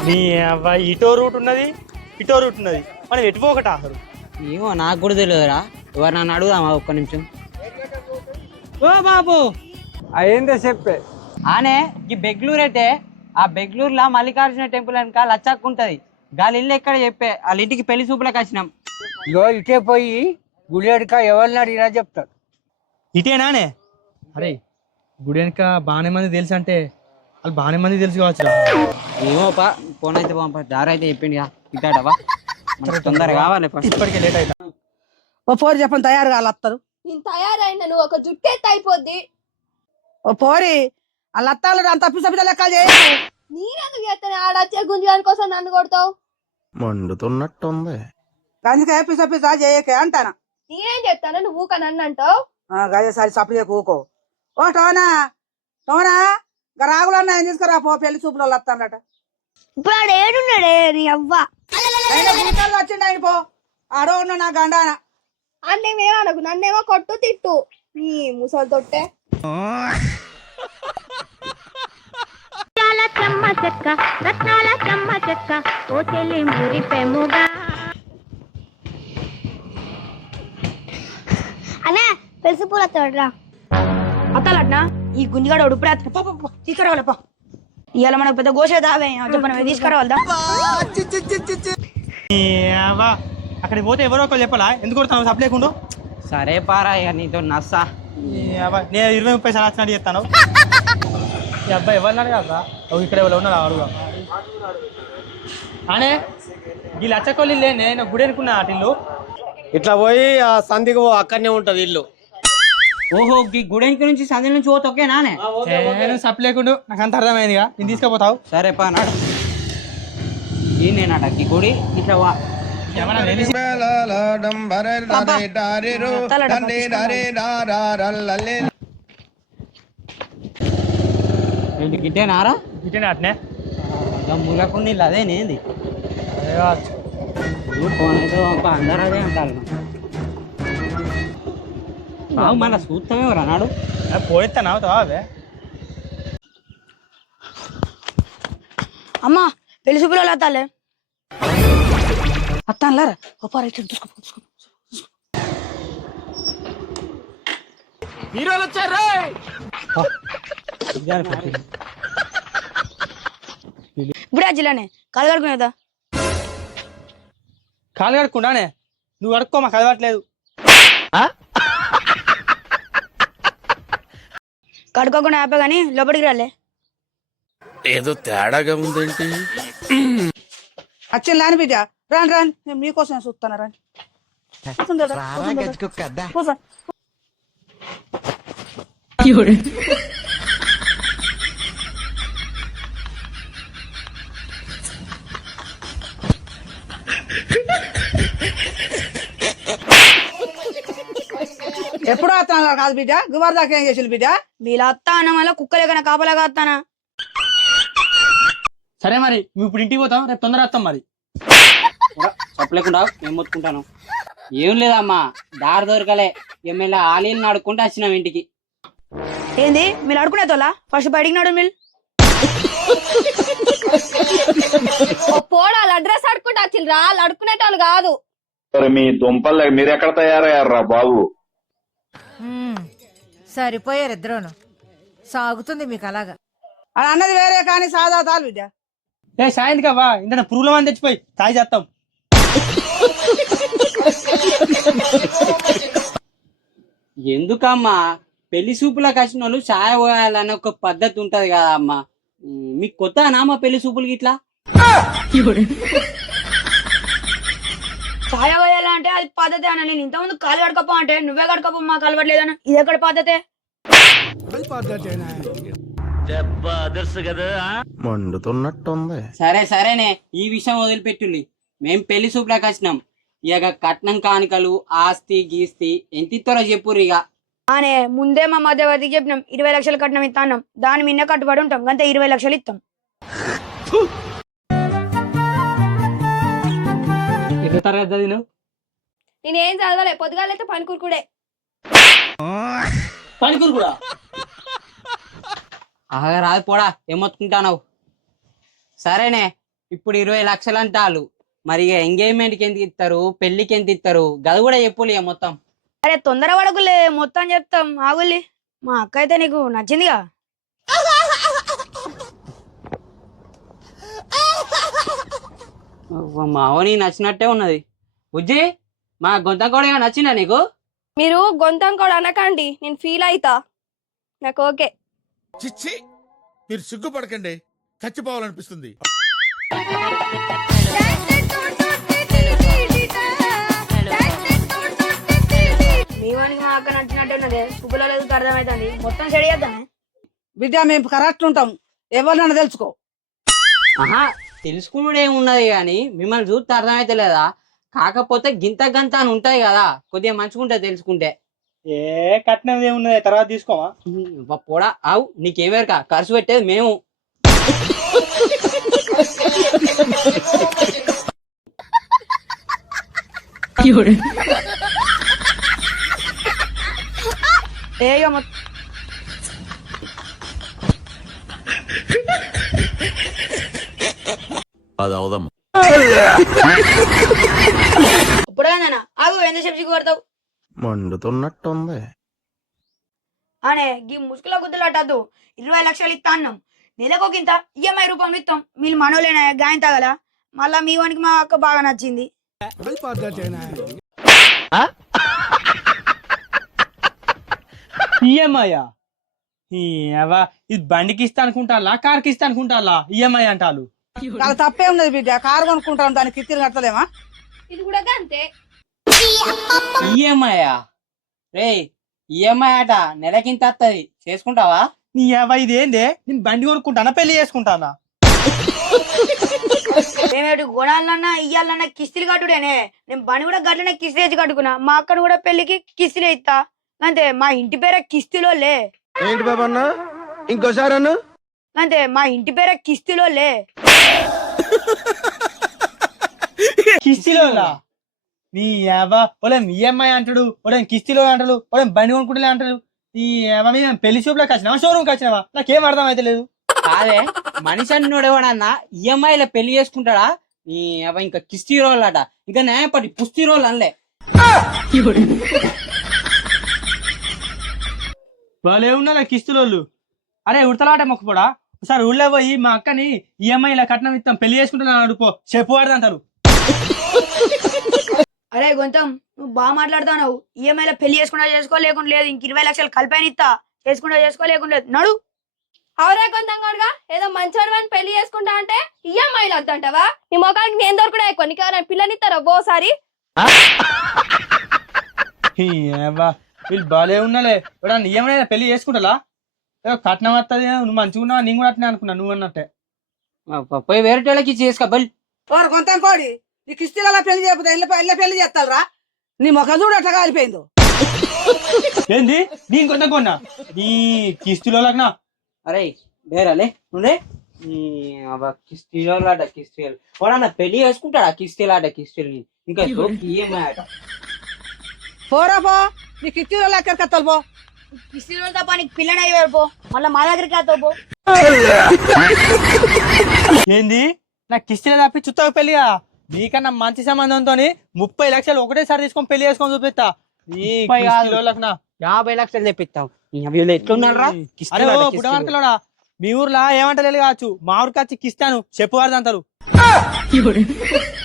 నీ అబ్బాయి ఇటో రూట్ ఉన్నది ఇటో రూట్ ఉన్నది మనం ఎటుపోకట ఆఖరు. ఏమో నాకు కూడా తెలియదురా. ఎవరు నన్ను అడుగుదామా ఒక్క నిమిషం? ఓ బాబు అయిందే చెప్పే. ఆనే ఈ బెంగళూరు అయితే ఆ బెంగళూరులో మల్లికార్జున టెంపుల్ వెనక లచ్చక్క ఉంటది. గాలి ఇల్లు ఎక్కడ చెప్పే వాళ్ళ ఇంటికి పెళ్లి చూపులకు వచ్చినాం. ఇగో ఇటే పోయి గుడియడిక ఎవరిని అడిగినా చెప్తాడు. ఇటేనానే? అరే గుడి వెనక బాగానే మంది తెలుసు అంటే వాళ్ళు బాగానే మంది తెలుసు కావచ్చు. ఏమో పా ఫోన్ అయితే పంప దారి అయితే చెప్పింది ఇటాడవా తొందరగా కావాలి. ఇప్పటికే లేట్ అవుతా. ఓ పోరి చెప్పని తయారు కావాలి వస్తారు. నేను తయారైనా నువ్వు ఒక జుట్టెత్త అయిపోద్ది. ఓ పోరి వాళ్ళ అత్తాలు అంత పిసపిస లెక్కలు చేయకు. నేనెందుకు చేస్తాను? ఆడొచ్చే గుంజడానికి కోసం నన్ను కొడతావు. మండుతున్నట్టుంది. అందుకే పిసపిస చేయకే అంటానా. నేనేం చెప్తాను నువ్వు ఊక నన్ను అంటావు? గదేసారి సప్పు చేయకు ఊకో. ఓ టోనా టోనా రాగులన్నా ఏం తీసుకురా పో పెళ్లి చూపులో వస్తాడట. ఇప్పుడు ఆడు ఏడున్నాడే నీ అవ్వ. వచ్చిండు ఆయన పో ఆడో ఉన్నా నా గండాన. అన్నేమేమనకు, నన్నేమో కొట్టు తిట్టు నీ ముసలి తొట్టే. చెమ్మ చెక్క రత్నాల చెమ్మ చెక్క ఓ చెల్లి మురిపెముగా. అనే పెళ్లి పూలు వస్తాడురా. అత్తాలట్నా ఈ గుంజిగాడు ఉడుపుడే తీసుకురావాలి పో. ఇవాళ మనకు పెద్ద గోషే దావే చెప్పను తీసుకురావాలదా. అక్కడికి పోతే ఎవరో ఒకరు చెప్పాలా? ఎందుకు కొడతాను సప్లై లేకుండా? సరే పారా ఇక నీతో నస్సా. నేను 20-30 సార్లు వచ్చినట్టు చెప్తాను. ఈ అబ్బాయి ఎవరినాడు కదా ఇక్కడ ఎవరు ఉన్నారు అడుగు. అనే ఈ లచ్చకొల్లి లేనే నేను గుడి అనుకున్నా అటిల్లు. ఇట్లా పోయి ఆ సంధికి అక్కడనే ఉంటది ఇల్లు. ఓహో ఈ గుడెంకి నుంచి సంధి నుంచి పోతే ఓకేనానే? నేను సప్లై లేకుండా నాకు అంత అర్థమైందిగా. నేను తీసుకుపోతావు. సరే పా నాడు ఈ నేనట ఈ గుడి ఇట్లా వా. గిట్టేనారా? ఇటేనా అట్నే మూలకు నీళ్ళు అదేనేది. అదే కావచ్చు. ఫోన్ అయితే అందరూ అదే అంటారు. బాబు మన సూత్రమే అన్నాడు. పోయిస్తాను అవుతావా? అవే అమ్మా పెళ్లి చూపులో అత్తాలే అత్తానులారా ఓ పార చూసుకో. ఇప్పుడే జిల్లానే కాలు కడుకునేదా? కాలు కడుక్కుండానే నువ్వు కడుక్కో, మాకు అలవాట్లేదు. కడుకోకుండా ఆపే గానీ లోపలికి రాలే. ఏదో తేడాగా ఉందేంటి? వచ్చింది లాని బిడ్డ రాని రాని నేను మీకోసం చూస్తాను రాని. కూర్చో. ఎప్పుడో వస్తాను కాదు బిడ్డ. గువారు దాకా ఏం చేసింది బిడ్డ? మీలా అత్త అన్న వల్ల కుక్కలేకనా కాపలాగా వస్తానా? సరే మరి నువ్వు ఇప్పుడు ఇంటికి పోతాం, రేపు తొందరగా వస్తాం. మరి చెప్పలేకుండా మేము మొత్తుకుంటాను. ఏం లేదమ్మా దారి దొరకలే ఎమ్మెల్యే ఆలీలు ఆడుకుంటూ వచ్చినాం ఇంటికి. ఏంది మీరు అడుకునే తోలా? ఫస్ట్ బయటికి నాడు మీరు పోడా అడ్రస్ అడుకుంటా వచ్చిల్రా, వాళ్ళు అడుకునేటోళ్ళు కాదు. మీ దుంపలు మీరు ఎక్కడ తయారయ్యారా బాబు? సరిపోయారు ఇద్దరును. సాగుతుంది మీకు అలాగా. అది అన్నది వేరే కానీ సాదా తాలు బిడ్డ. సాయంత్రం కావా ఇంత పురుగుల మంది తెచ్చిపోయి తాగి చేస్తాం. ఎందుకమ్మా పెళ్లి సూపులకు వచ్చిన వాళ్ళు చాయ పోయాలని ఒక పద్ధతి ఉంటది కదా అమ్మా. మీకు కొత్త నామా పెళ్లి సూపులకి ఇట్లా ఛాయ పోయాలంటే అది పద్ధతి అన్న. నేను ఇంతకుముందు కాలు కడకపో అంటే నువ్వే కడకపో మాకు అలవాట్లేదన్న. ఇది ఎక్కడ పద్ధతే? మండుతున్నట్టుంది. సరే సరేనే ఈ విషయం వదిలిపెట్టుల్లి. మేం పెళ్లి సూపులకు వచ్చినాం. ఇక కట్నం కానుకలు ఆస్తి గీస్తి ఎంత ఇస్తారో చెప్పుర్రు. ఇక అనే ముందే మా మధ్యవర్తికి చెప్పినాం 20 లక్షలు కట్నం ఇస్తాం. దాని మిన్న కట్టుబడి ఉంటాం అంతే. 20 లక్షలు ఇస్తాం. ఎన్నో తరగతి చదివినావు? నేనేం చదవలే, పొద్దుగాలైతే పనికూరుకుడే. పనికూరు కూడా రాదు పోడా ఏమొత్తుకుంటావు. సరేనే ఇప్పుడు 20 లక్షలు అంటారు. మరి ఎంగేజ్మెంట్కి ఎంత ఇస్తారు, పెళ్లికి ఎంత ఇస్తారు, గది కూడా చెప్పులే మొత్తం. అరే తొందర పడకులే, మొత్తం చెప్తాం ఆగులి. మా అక్క అయితే నీకు నచ్చిందిగా? మావని నచ్చినట్టే ఉన్నది. బుజ్జి, మా గొంత కూడా నచ్చిందా నీకు? మీరు గొంతం కూడా అనకండి, నేను ఫీల్ అయితా. నాకు ఓకే. చిచ్చి మీరు సిగ్గుపడకండి, చచ్చిపోవాలనిపిస్తుంది. మీ వానికి మా అక్క నచ్చినట్టు ఉన్నదే, సుబ్బులో లేదు అర్థమవుతుంది. మొత్తం సెడి చేద్దామే. బిడ్డ మేము కరెక్ట్ ఉంటాం, ఎవరినన్నా తెలుసుకో. ఆహా, తెలుసుకున్నాడు ఏమున్నది కానీ మిమ్మల్ని చూస్తే అర్థమైతే లేదా? కాకపోతే గింత గంత అని ఉంటాయి కదా, కొద్దిగా మంచుకుంటే తెలుసుకుంటే. ఏ కట్నం ఏమున్నది, తర్వాత తీసుకోవా? పోడా ఆవు, నీకేమేరక, ఖర్చు పెట్టేది మేము. ఏయో మొత్తం అది అవదమ్మ. ఇప్పుడేనా ఆగు, ఎంతసేపు సిగ్గు పడతావు? మండుతున్నట్టుంది. అనే గీ ముసుగులో గుద్దులు పట్టద్దు. 20 లక్షలు ఇస్తా అన్నాం, నెలకోకింత ఈఎంఐ రూపంలో ఇస్తాం. మీరు మనోలేనా గాయం తగల? మళ్ళా మీ వానికి మా అక్క బాగా నచ్చింది. ఈఎంఐ ఇది బండికి ఇస్తా అనుకుంటా, కార్కి ఇస్తా అనుకుంటా, ఈఎంఐ అంటారు. నాకు తప్పే ఉన్నది బిడ్డ, కారు కొనుక్కుంటాను, దానికి కిత్తిని కట్టలేమా? ఇది కూడా అంతే. ఈఎంఐ రే, ఈఎంఐ అట నెలకింత వస్తుంది, చేసుకుంటావా? నీ ఇదేందే, నేను బండి కొనుక్కుంటానా, పెళ్లి చేసుకుంటానా? మేమేటు కొనాలన్నా ఇయ్యాలన్నా కిస్తీలు కట్టుడేనే. నేను బండి కూడా గట్లనే కిస్తీ తెచ్చి కట్టుకున్నా. మా అక్కను కూడా పెళ్లికి కిస్తీలే ఇస్తా. అంతే, మా ఇంటి పేరే కిస్తీలో లే. ఏంటి బాబా అన్న, ఇంకోసారి అన్న. అంతే, మా ఇంటి పేరే కిస్తీలో లే. కిస్తీలో నీ వాళ్ళేం ఈఎంఐ అంటాడు, వాళ్ళేం కిస్తీలో అంటాడు, వాళ్ళేం బండి కొనుక్కుంటే అంటాడు. ఈ మేము పెళ్లి చూపులోకి వచ్చినావా, షోరూమ్కి వచ్చినావా? నాకేం అర్థం అయితే లేదు. కాదే, మనిషి అన్నోడు ఎవడన్నా ఈఎంఐలో పెళ్లి చేసుకుంటాడా? నీ ఇంకా కిస్తీ రోల్ అట, ఇంకా న్యాయపడి పుస్తీ రోల్ అనలే. వాళ్ళు ఏమున్నా కిస్తులోళ్ళు. అరే ఉడతలాట మొక్కపోడా, ఒకసారి ఊళ్ళో పోయి మా అక్కని ఈఎంఐ ఇలా కట్నం ఇస్తాం, పెళ్లి చేసుకుంటున్నాను అడుపో, చెప్పు వాడదు అంటారు. అరే గొంతం, నువ్వు బాగా మాట్లాడుతున్నావు. ఈఎంఐలో పెళ్లి చేసుకుంటా చేసుకో, లేకుండా లేదు. ఇంక 20 లక్షలు కలిపైన ఇస్తా, చేసుకుంటా చేసుకో, లేకుండా లేదు. నడు. అవరే కొంచెం కూడా ఏదో మంచోడు అని పెళ్లి చేసుకుంటా అంటే ఈఎంఐలు వద్దంటావా? నీ మొఖానికి నేను దొరకడా ఎక్కువ, నీకు ఎవరైనా పిల్లనిస్తారా ఓసారి? వీళ్ళు బాలే ఉన్నాలే, ఏమైనా పెళ్లి చేసుకుంటా కట్నం వస్తుంది, నువ్వు మంచిగా ఉన్నావా? నేను కూడా అట్నే అనుకున్నా, నువ్వు అన్నట్టే. పోయి వేరే వాళ్ళకి చేసుకో బల్. వారు కొంత కోడి నీ కిస్తీలలో పెళ్లి చేయకపోతే ఇళ్ళ పెళ్లి చేస్తారా? నీ ముఖం చూడు ఎట్లా కాలిపోయిందో. ఏంది నేను కొంత కొన్నా నీ కిస్తీలో లగ్నా? అరే వేరాలే నువ్వే కిస్తీలో ఆట, కిస్తీలు వాడన్నా పెళ్లి చేసుకుంటాడా? కిస్తీలు ఆట, కిస్తీలు ఇంకా ఈఎంఐ ఆట. పోరా పో, నీ కిస్తీలలో ఎక్కడికి వస్తావు పో. కిస్తీలో తప్ప నీకు పిల్లని అయ్యారు పో, మళ్ళీ మా దగ్గరికి వస్తావు పో. ఏంది నా కిస్తీలో తప్పి చుట్టూ పెళ్లిగా? నీకన్నా మంచి సంబంధంతో 30 లక్షలు ఒకటేసారి తీసుకొని పెళ్లి చేసుకొని చూపిస్తా. నీ కిస్తీలో లగ్నా 50 లక్షలు తెప్పిస్తాం. ఎట్లున్నారా? అరే ఓ బుడవర్కలోడా, మీ ఊర్లో ఏమంటలేదు కావచ్చు, మా ఊరికి వచ్చి కిస్తాను చెప్పు వాడదు అంటారు.